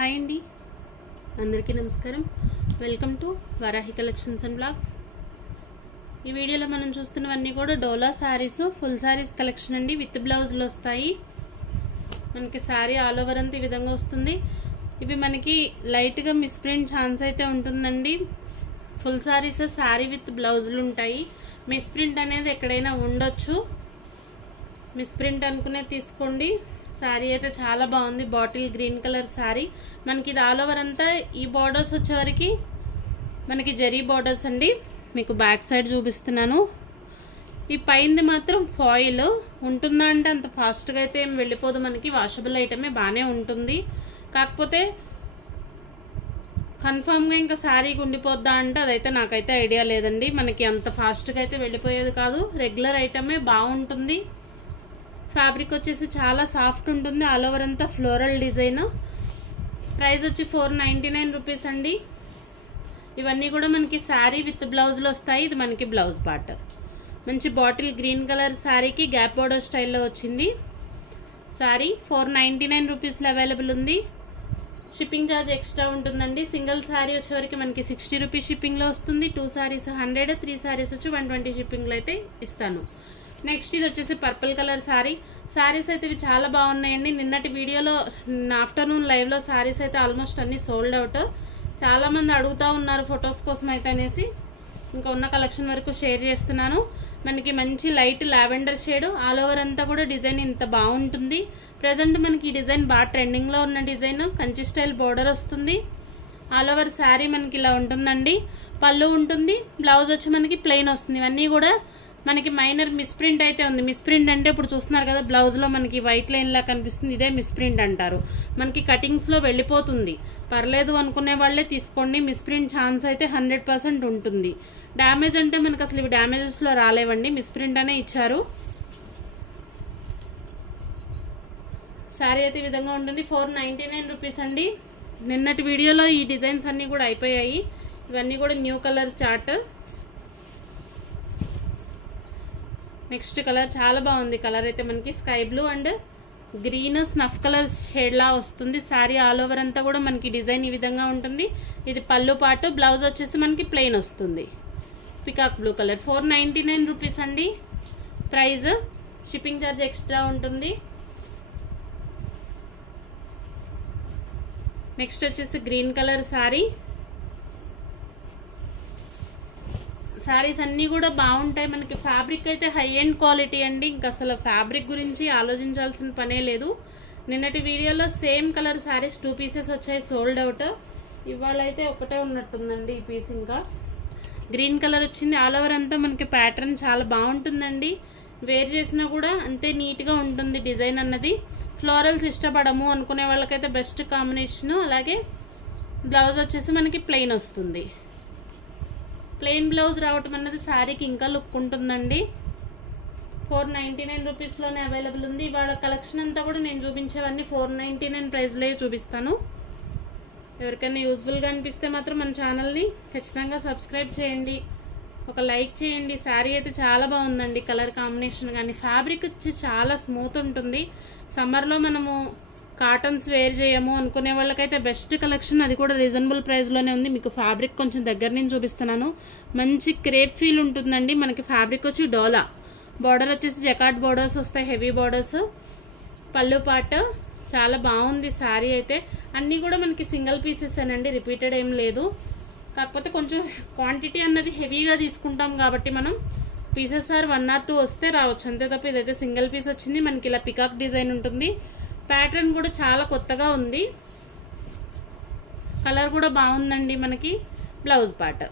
Hi అండి, అందరికీ నమస్కారం. Welcome to Varahi collections and blogs. ఈ వీడియోలో మనం చూస్తున్నవన్నీ కూడా డోలా శారీస్, ఫుల్ శారీస్ కలెక్షన్ అండి. విత్ బ్లౌజులు వస్తాయి. మనకి శారీ ఆల్ ఓవర్ అంతా ఈ విధంగా వస్తుంది. ఇవి మనకి లైట్గా మిస్ప్రింట్ ఛాన్స్ అయితే ఉంటుందండి. ఫుల్ శారీస్ శారీ విత్ బ్లౌజులు ఉంటాయి. మిస్ప్రింట్ అనేది ఎక్కడైనా ఉండొచ్చు. మిస్ప్రింట్ అనుకునే తీసుకోండి. శారీ అయితే చాలా బాగుంది. Bottle green colour sari. మనకి ఇది ఆల్ ఓవర్ అంతా ఈ బార్డర్స్ వచ్చేవరకు మనకి జరీ బార్డర్స్ అండి. మీకు బ్యాక్ సైడ్ చూపిస్తున్నాను. ఈ పైనది మాత్రం ఫాయిల్ ఉంటుందా అంటే అంత ఫాస్ట్గా అయితే ఏం వెళ్ళిపోదు. మనకి వాషబుల్ ఐటమే బాగానే ఉంటుంది. కాకపోతే కన్ఫామ్గా ఇంకా శారీకి ఉండిపోద్దా అంటే అదైతే నాకైతే ఐడియా లేదండి. మనకి అంత ఫాస్ట్గా అయితే వెళ్ళిపోయేది కాదు. రెగ్యులర్ ఐటమే బాగుంటుంది. ఫ్యాబ్రిక్ వచ్చేసి చాలా సాఫ్ట్ ఉంటుంది. ఆల్ ఓవర్ అంతా ఫ్లోరల్ డిజైన్. ప్రైస్ వచ్చి 499 రూపీస్ అండి. ఇవన్నీ కూడా మనకి శారీ విత్ బ్లౌజ్లో వస్తాయి. ఇది మనకి బ్లౌజ్ పార్ట్. మంచి బాటిల్ గ్రీన్ కలర్ శారీకి గ్యాప్ బోర్డర్ స్టైల్లో వచ్చింది. శారీ 499 రూపీస్లో అవైలబుల్ ఉంది. షిప్పింగ్ ఛార్జ్ ఎక్స్ట్రా ఉంటుందండి. సింగిల్ శారీ వచ్చేవరకు మనకి 60 రూపీస్ షిప్పింగ్లో వస్తుంది. 2 శారీస్ 100, 3 శారీస్ వచ్చి 120 షిప్పింగ్లో అయితే ఇస్తాను. నెక్స్ట్ ఇది వచ్చేసి పర్పుల్ కలర్ శారీ. శారీస్ అయితే ఇవి చాలా బాగున్నాయండి. నిన్నటి వీడియోలో ఆఫ్టర్నూన్ లైవ్లో శారీస్ అయితే ఆల్మోస్ట్ అన్ని సోల్డ్ అవుట్. చాలా మంది అడుగుతూ ఉన్నారు ఫొటోస్ కోసం అయితే అనేసి ఇంకా ఉన్న కలెక్షన్ వరకు షేర్ చేస్తున్నాను. మనకి మంచి light lavender shade. All over అంతా కూడా డిజైన్ ఇంత బాగుంటుంది. ప్రజెంట్ మనకి ఈ డిజైన్ బాగా ట్రెండింగ్లో ఉన్న డిజైన్. కంచి స్టైల్ బోర్డర్ వస్తుంది. ఆల్ ఓవర్ శారీ మనకి ఇలా ఉంటుందండి. పళ్ళు ఉంటుంది. బ్లౌజ్ వచ్చి మనకి ప్లెయిన్ వస్తుంది. ఇవన్నీ కూడా మనకి మైనర్ మిస్ప్రింట్ అయితే ఉంది. మిస్ప్రింట్ అంటే ఇప్పుడు చూస్తున్నారు కదా, బ్లౌజ్లో మనకి వైట్ లైన్ లా కనిపిస్తుంది. ఇదే మిస్ప్రింట్ అంటారు. మనకి కటింగ్స్లో వెళ్ళిపోతుంది. పర్లేదు అనుకునే వాళ్ళే తీసుకోండి. మిస్ప్రింట్ ఛాన్స్ అయితే 100% ఉంటుంది. డ్యామేజ్ అంటే మనకి అసలు ఇవి డ్యామేజెస్లో రాలేవండి. మిస్ప్రింట్ అనే ఇచ్చారు. శారీ అయితే ఈ విధంగా ఉంటుంది. 499 రూపీస్ అండి. నిన్నటి వీడియోలో ఈ డిజైన్స్ అన్నీ కూడా అయిపోయాయి. ఇవన్నీ కూడా new colour start. Next colour చాలా బాగుంది. కలర్ అయితే మనకి sky blue and green snuff colour shade లా వస్తుంది. శారీ ఆల్ ఓవర్ అంతా కూడా మనకి డిజైన్ ఈ విధంగా ఉంటుంది. ఇది పళ్ళు పాటు. బ్లౌజ్ వచ్చేసి మనకి ప్లెయిన్ వస్తుంది. Peacock blue colour. 499 రూపీస్ అండి ప్రైస్. షిప్పింగ్ ఛార్జ్ ఎక్స్ట్రా ఉంటుంది. నెక్స్ట్ వచ్చేసి గ్రీన్ కలర్ శారీ. శారీస్ అన్నీ కూడా బాగుంటాయి. మనకి ఫ్యాబ్రిక్ అయితే హై ఎండ్ క్వాలిటీ అండి. ఇంకా అసలు ఫ్యాబ్రిక్ గురించి ఆలోచించాల్సిన పనే లేదు. నిన్నటి వీడియోలో సేమ్ కలర్ శారీస్ 2 పీసెస్ వచ్చాయి సోల్డ్ అవుట్. ఇవాళ అయితే ఒకటే ఉన్నట్టుందండి ఈ పీస్. ఇంకా గ్రీన్ కలర్ వచ్చింది. ఆల్ ఓవర్ అంతా మనకి ప్యాటర్న్ చాలా బాగుంటుందండి. వేర్ చేసినా కూడా అంతే నీట్గా ఉంటుంది డిజైన్ అన్నది. ఫ్లోరల్స్ ఇష్టపడము అనుకునే వాళ్ళకైతే బెస్ట్ కాంబినేషన్. అలాగే బ్లౌజ్ వచ్చేసి మనకి ప్లెయిన్ వస్తుంది. ప్లెయిన్ బ్లౌజ్ రావటం అన్నది శారీకి ఇంకా లుక్ ఉంటుందండి. 499 రూపీస్లోనే అవైలబుల్ ఉంది. ఇవాళ కలెక్షన్ అంతా కూడా నేను చూపించేవన్నీ 499 ప్రైస్లో చూపిస్తాను. ఎవరికైనా యూజ్ఫుల్గా అనిపిస్తే మాత్రం మన ఛానల్ని ఖచ్చితంగా సబ్స్క్రైబ్ చేయండి. ఒక లైక్ చేయండి. శారీ అయితే చాలా బాగుందండి. కలర్ కాంబినేషన్ కానీ ఫ్యాబ్రిక్ వచ్చి చాలా స్మూత్ ఉంటుంది. సమ్మర్లో మనము కాటన్స్ వేర్ చేయము అనుకునే వాళ్ళకైతే బెస్ట్ కలెక్షన్. అది కూడా రీజనబుల్ ప్రైస్లోనే ఉంది. మీకు ఫ్యాబ్రిక్ కొంచెం దగ్గర నుంచి చూపిస్తున్నాను. మంచి క్రేప్ ఫీల్ ఉంటుందండి. మనకి ఫ్యాబ్రిక్ వచ్చి డోలా. బార్డర్ వచ్చేసి జకాట్ బార్డర్స్ వస్తాయి, హెవీ బార్డర్స్. పళ్ళు పార్ట్ చాలా బాగుంది. శారీ అయితే అన్నీ కూడా మనకి సింగిల్ పీసెస్ అనండి, రిపీటెడ్ ఏం లేదు. కాకపోతే కొంచెం క్వాంటిటీ అన్నది హెవీగా తీసుకుంటాం కాబట్టి మనం పీసెస్ 1 or 2 వస్తే రావచ్చు అంతే తప్ప. ఇదైతే సింగిల్ పీస్ వచ్చింది. మనకి ఇలా పికాక్ డిజైన్ ఉంటుంది. ప్యాటర్న్ కూడా చాలా కొత్తగా ఉంది. కలర్ కూడా బాగుందండి. మనకి బ్లౌజ్ పార్ట్.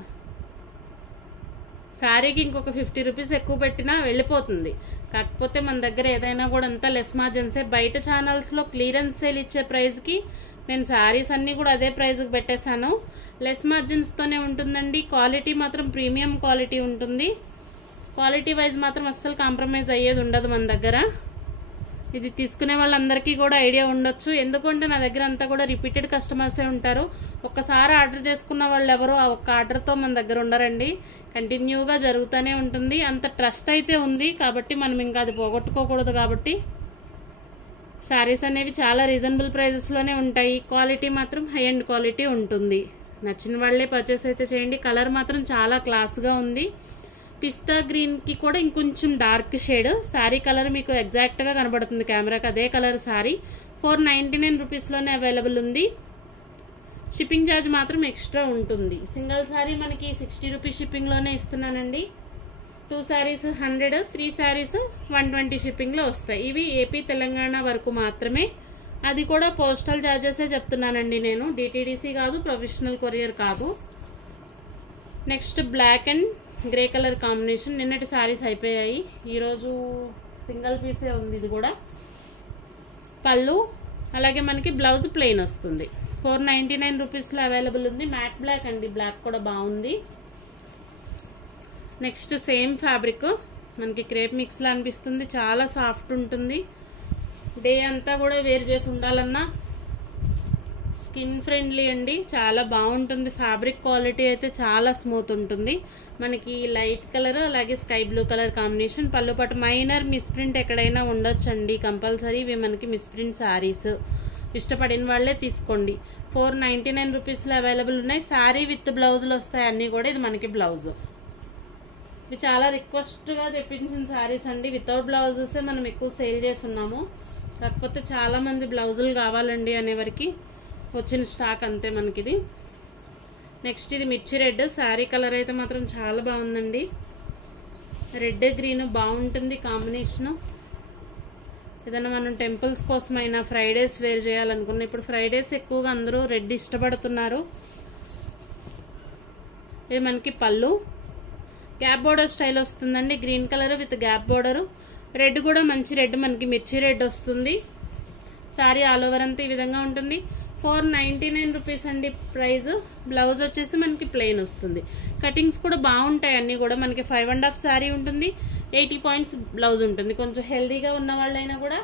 శారీకి ఇంకొక 50 రూపీస్ ఎక్కువ పెట్టినా వెళ్ళిపోతుంది. కాకపోతే మన దగ్గర ఏదైనా కూడా అంతా లెస్ మార్జిన్సే. బయట ఛానల్స్లో క్లియరెన్స్ సేల్ ఇచ్చే ప్రైస్కి నేను శారీస్ అన్నీ కూడా అదే ప్రైస్కి పెట్టేశాను. లెస్ మార్జిన్స్తోనే ఉంటుందండి. క్వాలిటీ మాత్రం ప్రీమియం క్వాలిటీ ఉంటుంది. క్వాలిటీ వైజ్ మాత్రం అస్సలు కాంప్రమైజ్ అయ్యేది ఉండదు మన దగ్గర. ఇది తీసుకునే వాళ్ళందరికీ కూడా ఐడియా ఉండొచ్చు. ఎందుకంటే నా దగ్గర అంతా కూడా రిపీటెడ్ కస్టమర్సే ఉంటారు. ఒక్కసారి ఆర్డర్ చేసుకున్న వాళ్ళు ఎవరు ఆ ఒక్క ఆర్డర్తో మన దగ్గర ఉండరండి. కంటిన్యూగా జరుగుతూనే ఉంటుంది. అంత ట్రస్ట్ అయితే ఉంది కాబట్టి మనం ఇంకా అది పోగొట్టుకోకూడదు. కాబట్టి శారీస్ అనేవి చాలా రీజనబుల్ ప్రైజెస్లోనే ఉంటాయి. క్వాలిటీ మాత్రం హై అండ్ క్వాలిటీ ఉంటుంది. నచ్చిన వాళ్ళే పర్చేస్ అయితే చేయండి. కలర్ మాత్రం చాలా క్లాస్గా ఉంది. పిస్తా గ్రీన్కి కూడా ఇంకొంచెం డార్క్ షేడ్. శారీ కలర్ మీకు ఎగ్జాక్ట్గా కనబడుతుంది కెమెరాకి, అదే కలర్ శారీ. 499 రూపీస్లోనే అవైలబుల్ ఉంది. షిప్పింగ్ ఛార్జ్ మాత్రం ఎక్స్ట్రా ఉంటుంది. సింగిల్ శారీ మనకి 60 రూపీస్ షిప్పింగ్లోనే ఇస్తున్నానండి. 2 శారీస్ 100, 3 శారీస్ 120 షిప్పింగ్లో వస్తాయి. ఇవి ఏపీ తెలంగాణ వరకు మాత్రమే. అది కూడా పోస్టల్ ఛార్జెసే చెప్తున్నానండి నేను, డిటీడీసీ కాదు, ప్రొఫెషనల్ కొరియర్ కాదు. Next black and grey colour combination. నిన్నటి శారీస్ అయిపోయాయి, ఈరోజు సింగిల్ పీసే ఉంది. ఇది కూడా పళ్ళు, అలాగే మనకి బ్లౌజ్ ప్లెయిన్ వస్తుంది. 499 రూపీస్లో అవైలబుల్ ఉంది. మ్యాట్ బ్లాక్ అండి, బ్లాక్ కూడా బాగుంది. నెక్స్ట్ సేమ్ ఫ్యాబ్రిక్ మనకి క్రేప్ మిక్స్లా అనిపిస్తుంది, చాలా సాఫ్ట్ ఉంటుంది. డే అంతా కూడా వేర్ చేసి ఉండాలన్నా స్కిన్ ఫ్రెండ్లీ అండి, చాలా బాగుంటుంది. ఫ్యాబ్రిక్ క్వాలిటీ అయితే చాలా స్మూత్ ఉంటుంది. మనకి లైట్ కలర్ అలాగే స్కై బ్లూ కలర్ కాంబినేషన్. పళ్ళు పట్టు మైనర్ మిస్ప్రింట్ ఎక్కడైనా ఉండొచ్చండి కంపల్సరీ. ఇవి మనకి మిస్ప్రింట్ శారీస్, ఇష్టపడిన వాళ్ళే తీసుకోండి. 499 రూపీస్లో అవైలబుల్ ఉన్నాయి. శారీ విత్ బ్లౌజులు వస్తాయి అన్నీ కూడా. ఇది మనకి బ్లౌజ్. ఇది చాలా రిక్వెస్ట్గా తెప్పించిన శారీస్ అండి. వితౌట్ బ్లౌజెసే మనం ఎక్కువ సేల్ చేస్తున్నాము. కాకపోతే చాలామంది బ్లౌజులు కావాలండి అనేవరికి వచ్చిన స్టాక్ అంతే మనకిది. నెక్స్ట్ ఇది మిర్చి రెడ్. శారీ కలర్ అయితే మాత్రం చాలా బాగుందండి. రెడ్ గ్రీన్ బాగుంటుంది కాంబినేషను. ఏదైనా మనం టెంపుల్స్ కోసమైనా ఫ్రైడేస్ వేర్ చేయాలనుకున్నా, ఇప్పుడు ఫ్రైడేస్ ఎక్కువగా అందరూ రెడ్ ఇష్టపడుతున్నారు. ఇది మనకి పళ్ళు, గ్యాప్ బోర్డర్ స్టైల్ వస్తుందండి. Green colour with gap border. Red కూడా మంచి రెడ్, మనకి మిర్చి రెడ్ వస్తుంది. శారీ ఆల్ ఓవర్ అంతా ఈ విధంగా ఉంటుంది. 499 రూపీస్ అండి ప్రైస్. బ్లౌజ్ వచ్చేసి మనకి ప్లెయిన్ వస్తుంది. కటింగ్స్ కూడా బాగుంటాయి అన్నీ కూడా. మనకి 5.5 శారీ ఉంటుంది, 80 పాయింట్స్ బ్లౌజ్ ఉంటుంది. కొంచెం హెల్దీగా ఉన్న వాళ్ళైనా కూడా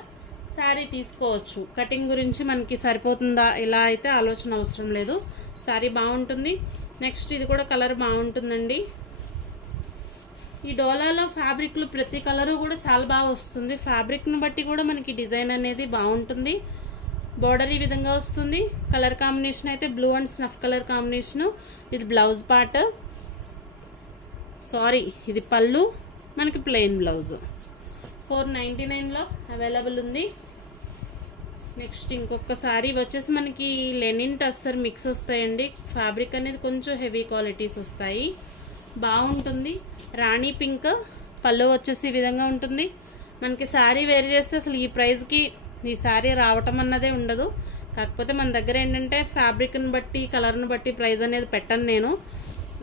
శారీ తీసుకోవచ్చు. కటింగ్ గురించి మనకి సరిపోతుందా ఇలా అయితే ఆలోచన అవసరం లేదు. శారీ బాగుంటుంది. నెక్స్ట్ ఇది కూడా కలర్ బాగుంటుందండి. ఈ డోలాలో ఫ్యాబ్రిక్లు ప్రతి కలరు కూడా చాలా బాగా వస్తుంది. ఫ్యాబ్రిక్ను బట్టి కూడా మనకి డిజైన్ అనేది బాగుంటుంది. బోర్డర్ ఈ విధంగా వస్తుంది. కలర్ కాంబినేషన్ అయితే blue and snuff colour combination. ఇది బ్లౌజ్ పార్ట్, సారీ ఇది పళ్ళు, మనకి ప్లెయిన్ బ్లౌజ్. 499లో అవైలబుల్ ఉంది. నెక్స్ట్ ఇంకొక శారీ వచ్చేసి మనకి లెనిన్ టస్సర్ మిక్స్ వస్తాయండి. ఫ్యాబ్రిక్ అనేది కొంచెం హెవీ క్వాలిటీస్ వస్తాయి, బాగుంటుంది. రాణి పింక్, పళ్ళు వచ్చేసి ఈ విధంగా ఉంటుంది. మనకి శారీ వేర్ చేస్తే అసలు ఈ ప్రైస్కి ఈ శారీ రావటం అన్నదే ఉండదు. కాకపోతే మన దగ్గర ఏంటంటే ఫ్యాబ్రిక్ని బట్టి కలర్ని బట్టి ప్రైస్ అనేది పెట్టను నేను.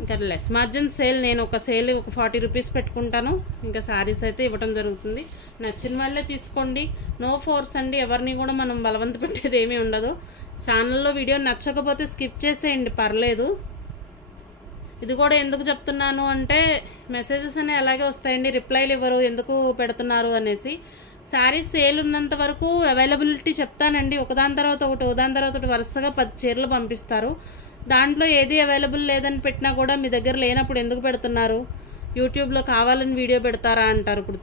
ఇంకా లెస్ మార్జిన్ సేల్, నేను ఒక సేల్ ఒక 40 రూపీస్ పెట్టుకుంటాను. ఇంకా శారీస్ అయితే ఇవ్వటం జరుగుతుంది. నచ్చిన వాళ్ళే తీసుకోండి. నో ఫోర్స్ అండి, ఎవరిని కూడా మనం బలవంత పెట్టేది ఏమీ ఉండదు. ఛానల్లో వీడియో నచ్చకపోతే స్కిప్ చేసేయండి, పర్లేదు. ఇది కూడా ఎందుకు చెప్తున్నాను అంటే మెసేజెస్ అనేవి అలాగే వస్తాయండి, రిప్లైలు ఇవ్వరు, ఎందుకు పెడుతున్నారు అనేసి. శారీస్ సేల్ ఉన్నంత వరకు అవైలబిలిటీ చెప్తానండి. ఒకదాని తర్వాత ఒకటి వరుసగా 10 చీరలు పంపిస్తారు. దాంట్లో ఏది అవైలబుల్ లేదని పెట్టినా కూడా మీ దగ్గర లేనప్పుడు ఎందుకు పెడుతున్నారు, యూట్యూబ్లో కావాలని వీడియో పెడతారా అంటారు. ఇప్పుడు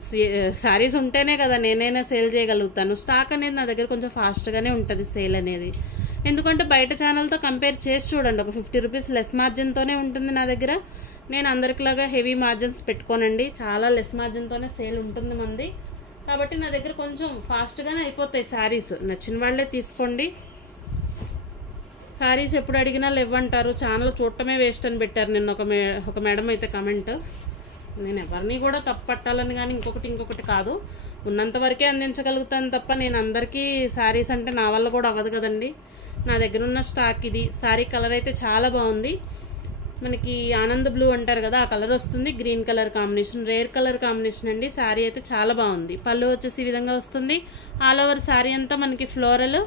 శారీస్ ఉంటేనే కదా నేనైనా సేల్ చేయగలుగుతాను. స్టాక్ అనేది నా దగ్గర కొంచెం ఫాస్ట్గానే ఉంటుంది సేల్ అనేది. ఎందుకంటే బయట ఛానల్తో కంపేర్ చేసి చూడండి, ఒక 50 రూపీస్ లెస్ మార్జిన్తోనే ఉంటుంది నా దగ్గర. నేను అందరికిలాగా హెవీ మార్జిన్స్ పెట్టుకోనండి, చాలా లెస్ మార్జిన్తోనే సేల్ ఉంటుంది మంది. కాబట్టి నా దగ్గర కొంచెం ఫాస్ట్గానే అయిపోతాయి శారీస్. నచ్చిన వాళ్ళే తీసుకోండి. శారీస్ ఎప్పుడు అడిగినా లేవంటారు, ఛానల్ చూడటమే వేస్ట్ అని పెట్టారు నిన్న ఒక మేడం అయితే కమెంట్. నేను ఎవరిని కూడా తప్పు పట్టాలని కానీ ఇంకొకటి కాదు, ఉన్నంత వరకే అందించగలుగుతాను తప్ప నేను అందరికీ శారీస్ అంటే నా వల్ల కూడా అవ్వదు కదండి. నా దగ్గర ఉన్న స్టాక్ ఇది. శారీ కలర్ అయితే చాలా బాగుంది. మనకి ఆనంద్ బ్లూ అంటారు కదా, ఆ కలర్ వస్తుంది. Green colour combination, rare colour combination అండి. శారీ అయితే చాలా బాగుంది. పళ్ళు వచ్చేసి ఈ విధంగా వస్తుంది. ఆల్ ఓవర్ శారీ అంతా మనకి ఫ్లోరల్,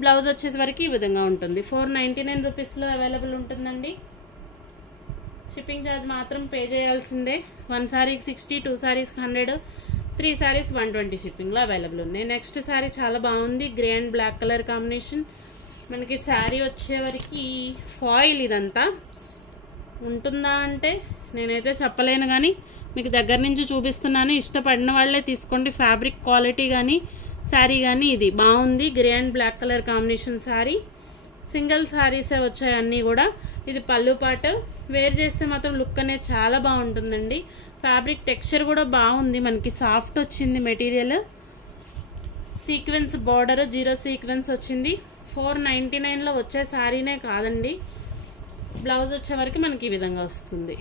బ్లౌజ్ వచ్చేసి వరకు ఈ విధంగా ఉంటుంది. 499 రూపీస్లో అవైలబుల్ ఉంటుందండి. షిప్పింగ్ ఛార్జ్ మాత్రం పే చేయాల్సిందే. 1 శారీకి 60, 2 శారీస్కి 100, 3 శారీస్ 120 షిప్పింగ్లో అవైలబుల్ ఉన్నాయి. నెక్స్ట్ శారీ చాలా బాగుంది. Grey and black colour combination. మనకి శారీ వచ్చేవరకు ఫాయిల్ ఇదంతా ఉంటుందా అంటే నేనైతే చెప్పలేను, కానీ మీకు దగ్గర నుంచి చూపిస్తున్నాను. ఇష్టపడిన వాళ్ళే తీసుకోండి. ఫ్యాబ్రిక్ క్వాలిటీ కానీ శారీ కానీ ఇది బాగుంది. Grey and black colour combination sari. Single శారీసే వచ్చాయి అన్నీ కూడా. ఇది పళ్ళు పాట. వేర్ చేస్తే మాత్రం లుక్ అనేది చాలా బాగుంటుందండి. ఫ్యాబ్రిక్ టెక్స్చర్ కూడా బాగుంది, మనకి సాఫ్ట్ వచ్చింది మెటీరియల్. సీక్వెన్స్ బార్డర్ 0 సీక్వెన్స్ వచ్చింది. 499లో వచ్చే శారీనే కాదండి. బ్లౌజ్ వచ్చే వరకు మనకి ఈ విధంగా వస్తుంది.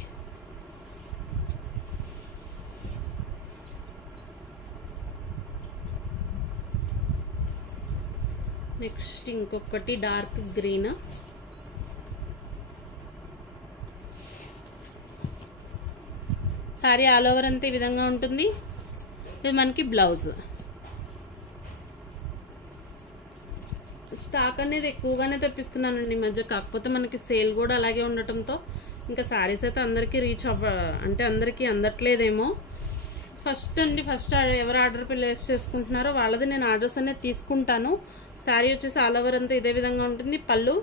నెక్స్ట్ ఇంకొకటి dark green. Sorry all over అంతా ఈ విధంగా ఉంటుంది. ఇది మనకి బ్లౌజ్. స్టాక్ అనేది ఎక్కువగానే తెప్పిస్తున్నానండి ఈ మధ్య, కాకపోతే మనకి సేల్ కూడా అలాగే ఉండటంతో ఇంకా శారీస్ అయితే అందరికీ అంటే అందరికీ అందట్లేదేమో. ఫస్ట్ ఎవరు ఆర్డర్ ప్లేస్ చేసుకుంటున్నారో వాళ్ళది నేను ఆర్డర్స్ అనేది తీసుకుంటాను. శారీ వచ్చేసి ఆల్ ఓవర్ అంతా ఇదే విధంగా ఉంటుంది. పళ్ళు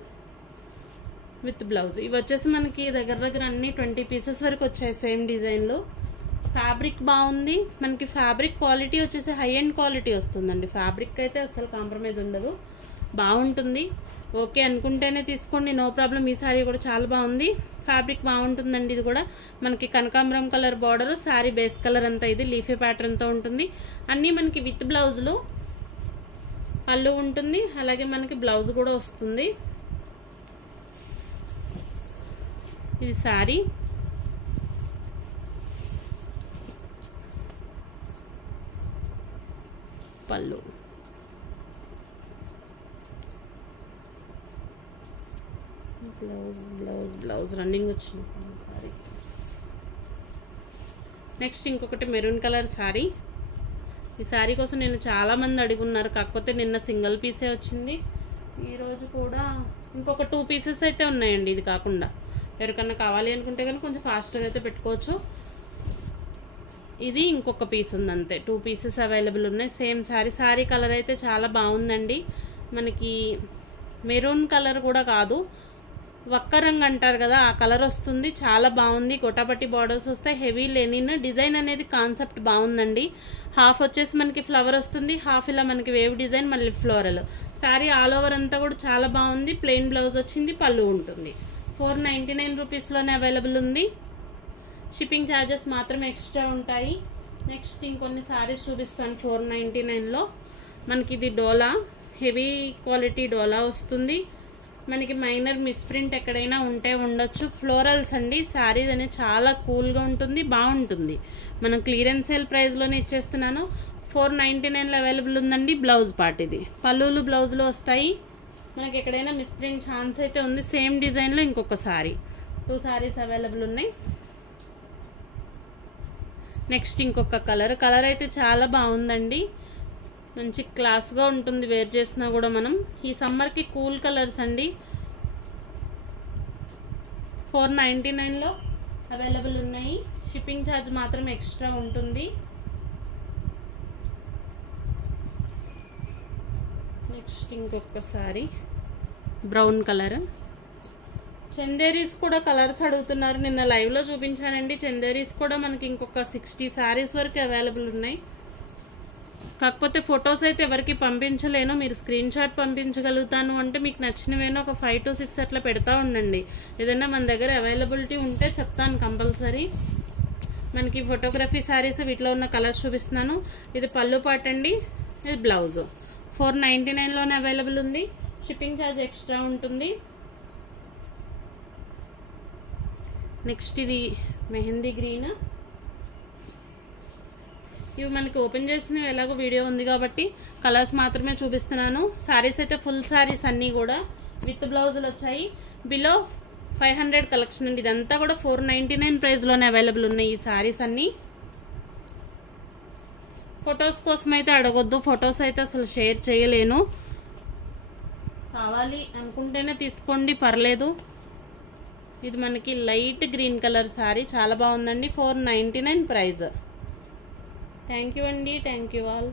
విత్ బ్లౌజ్. ఇవి వచ్చేసి మనకి దగ్గర అన్ని 20 పీసెస్ వరకు వచ్చాయి సేమ్ డిజైన్లో. ఫ్యాబ్రిక్ బాగుంది. మనకి ఫ్యాబ్రిక్ క్వాలిటీ వచ్చేసి హై అండ్ క్వాలిటీ వస్తుందండి. ఫ్యాబ్రిక్ అయితే అసలు కాంప్రమైజ్ ఉండదు, బాగుంటుంది. ఓకే అనుకుంటేనే తీసుకోండి, నో ప్రాబ్లం. ఈ శారీ కూడా చాలా బాగుంది. ఫ్యాబ్రిక్ బాగుంటుందండి. ఇది కూడా మనకి కనకాంబరం colour border, sari base colour అంతా ఇది లీఫీ ప్యాటర్న్తో ఉంటుంది. అన్నీ మనకి విత్ బ్లౌజ్లో. పళ్ళు ఉంటుంది, అలాగే మనకి బ్లౌజ్ కూడా వస్తుంది. ఇది శారీ. పళ్ళు. బ్లౌజ్ రన్నింగ్ వచ్చింది సారీ. నెక్స్ట్ ఇంకొకటి మెరూన్ కలర్ శారీ. ఈ శారీ కోసం నేను చాలా మంది అడుగున్నారు, కాకపోతే నిన్న సింగిల్ పీసే వచ్చింది. ఈరోజు కూడా ఇంకొక 2 పీసెస్ అయితే ఉన్నాయండి. ఇది కాకుండా ఎవరికన్నా కావాలి అనుకుంటే కానీ కొంచెం ఫాస్ట్గా అయితే పెట్టుకోవచ్చు. ఇది ఇంకొక పీస్ ఉంది అంతే. 2 పీసెస్ అవైలబుల్ ఉన్నాయి. సేమ్ శారీ కలర్ అయితే చాలా బాగుందండి. మనకి మెరూన్ కలర్ కూడా కాదు, వక్క రంగు అంటారు కదా, ఆ కలర్ వస్తుంది. చాలా బాగుంది. గొటాపట్టి బార్డర్స్ వస్తాయి. హెవీ లెనిన్ డిజైన్ అనేది కాన్సెప్ట్ బాగుందండి. హాఫ్ వచ్చేసి మనకి ఫ్లవర్ వస్తుంది, హాఫ్ ఇలా మనకి వేవ్ డిజైన్, మళ్ళీ ఫ్లోరల్. శారీ ఆల్ ఓవర్ అంతా కూడా చాలా బాగుంది. ప్లెయిన్ బ్లౌజ్ వచ్చింది, పళ్ళు ఉంటుంది. 499 రూపీస్లోనే అవైలబుల్ ఉంది. షిప్పింగ్ ఛార్జెస్ మాత్రం ఎక్స్ట్రా ఉంటాయి. నెక్స్ట్ ఇంకొన్ని శారీస్ చూపిస్తాను 499లో. మనకి ఇది డోలా, హెవీ క్వాలిటీ డోలా వస్తుంది. మనకి మైనర్ మిస్ప్రింట్ ఎక్కడైనా ఉంటే ఉండొచ్చు. ఫ్లోరల్స్ అండి. శారీస్ అనేది చాలా కూల్గా ఉంటుంది, బాగుంటుంది. మనం క్లియరెన్స్ సేల్ ప్రైస్లోనే ఇచ్చేస్తున్నాను. 499లో అవైలబుల్ ఉందండి. బ్లౌజ్ పార్ట్ ఇది. పళ్ళులు బ్లౌజులు వస్తాయి. మనకి ఎక్కడైనా మిస్ప్రింట్ ఛాన్స్ అయితే ఉంది. సేమ్ డిజైన్లో ఇంకొక శారీ, 2 శారీస్ అవైలబుల్ ఉన్నాయి. నెక్స్ట్ ఇంకొక కలర్ అయితే చాలా బాగుందండి. మంచి క్లాస్గా ఉంటుంది వేర్ చేసినా కూడా. మనం ఈ సమ్మర్కి కూల్ కలర్స్ అండి. 499లో అవైలబుల్ ఉన్నాయి. షిప్పింగ్ ఛార్జ్ మాత్రం ఎక్స్ట్రా ఉంటుంది. నెక్స్ట్ ఇంకొక సారీ బ్రౌన్ కలర్. చందేరీస్ కూడా కలర్స్ అడుగుతున్నారు. నిన్న లైవ్లో చూపించానండి. చందేరీస్ కూడా మనకి ఇంకొక 60 శారీస్ వరకు అవైలబుల్ ఉన్నాయి. కాకపోతే ఫొటోస్ అయితే ఎవరికి పంపించలేను. మీరు స్క్రీన్ షాట్ పంపించగలుగుతాను అంటే మీకు నచ్చినవేనో ఒక 5 to 6 అట్లా పెడతా ఉండండి. ఏదైనా మన దగ్గర అవైలబిలిటీ ఉంటే చెప్తాను కంపల్సరీ. మనకి ఫోటోగ్రఫీ శారీస్ వీటిలో ఉన్న కలర్స్ చూపిస్తున్నాను. ఇది పళ్ళు పాట అండి, ఇది బ్లౌజ్. 499లోనే అవైలబుల్ ఉంది. షిప్పింగ్ ఛార్జ్ ఎక్స్ట్రా ఉంటుంది. నెక్స్ట్ ఇది మెహందీ గ్రీన్. ఇవి మనకి ఓపెన్ చేసినవి ఎలాగో వీడియో ఉంది కాబట్టి కలర్స్ మాత్రమే చూపిస్తున్నాను. శారీస్ అయితే ఫుల్ శారీస్ అన్నీ కూడా విత్ బ్లౌజులు వచ్చాయి. బిలో 500 కలెక్షన్ అండి. ఇదంతా కూడా 499 ప్రైస్లోనే అవైలబుల్ ఉన్నాయి ఈ శారీస్ అన్నీ. ఫొటోస్ కోసం అయితే అడగొద్దు, ఫొటోస్ అయితే అసలు షేర్ చేయలేను. కావాలి అనుకుంటేనే తీసుకోండి, పర్లేదు. ఇది మనకి లైట్ గ్రీన్ కలర్ శారీ, చాలా బాగుందండి. 499 ప్రైస్. థ్యాంక్ యూ అండి. Thank you all.